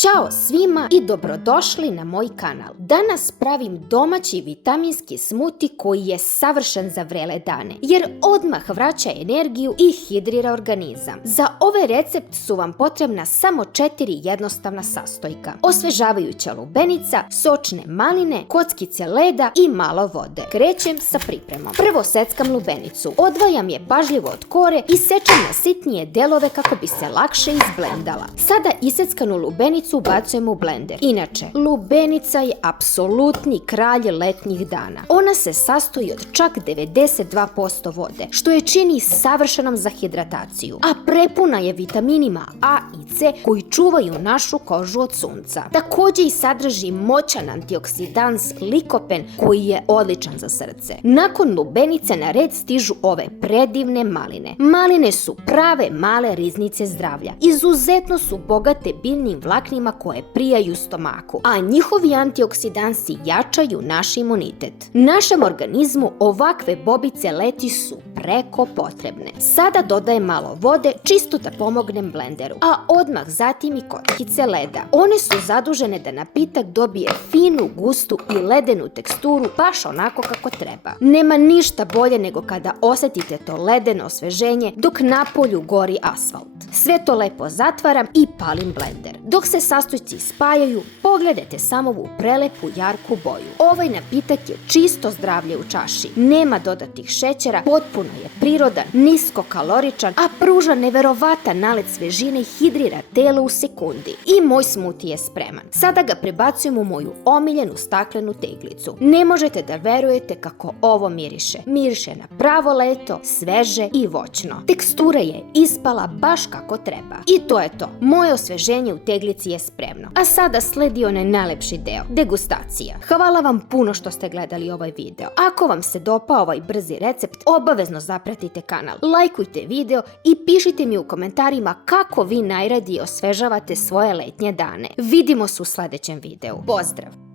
Ćao svima i dobrodošli na moj kanal. Danas pravim domaći vitaminski smuti koji je savršen za vrele dane, jer odmah vraća energiju i hidrira organizam. Za ovaj recept su vam potrebna samo 4 jednostavna sastojka: osvežavajuća lubenica, sočne maline, kockice leda i malo vode. Krećem sa pripremom. Prvo seckam lubenicu, odvajam je pažljivo od kore i sečem na sitnije delove kako bi se lakše izblendala. Sada iseckanu lubenicu ubacujem u blender. Inače, lubenica je apsolutni kralj letnjih dana. Ona se sastoji od čak 92% vode, što je čini savršenom za hidrataciju, a prepuna je vitaminima A i C koji čuvaju našu kožu od sunca. Također i sadrži moćan antioksidans likopen koji je odličan za srce. Nakon lubenice na red stižu ove predivne maline. Maline su prave male riznice zdravlja. Izuzetno su bogate biljnim vlaknima koje prijaju stomaku, a njihovi antioksidansi jačaju naš imunitet. Našem organizmu ovakve bobice leti su preko potrebne. Sada dodajem malo vode čisto da pomognem blenderu, a odmah zatim i kockice leda. One su zadužene da napitak dobije finu, gustu i ledenu teksturu baš onako kako treba. Nema ništa bolje nego kada osjetite to ledeno osveženje dok napolju gori asfalt. Sve to lepo zatvaram i palim blender. Dok se sastojci spajaju, pogledajte samo ovu prelepu jarku boju. Ovaj napitak je čisto zdravlje u čaši. Nema dodatih šećera, potpuno je prirodan, nisko kaloričan, a pruža neverovatan nalet svežine i hidrira telo u sekundi. I moj smuti je spreman. Sada ga prebacujem u moju omiljenu staklenu teglicu. Ne možete da verujete kako ovo miriše. Miriše na pravo leto, sveže i voćno. Tekstura je ispala baš kako treba. I to je to. Moje osveženje u teglici je spremno. A sada sledi onaj najlepši deo, degustacija. Hvala vam puno što ste gledali ovaj video. Ako vam se dopao ovaj brzi recept, obavezno zapratite kanal, lajkujte video i pišite mi u komentarima kako vi najradije osvežavate svoje letnje dane. Vidimo se u sljedećem videu. Pozdrav!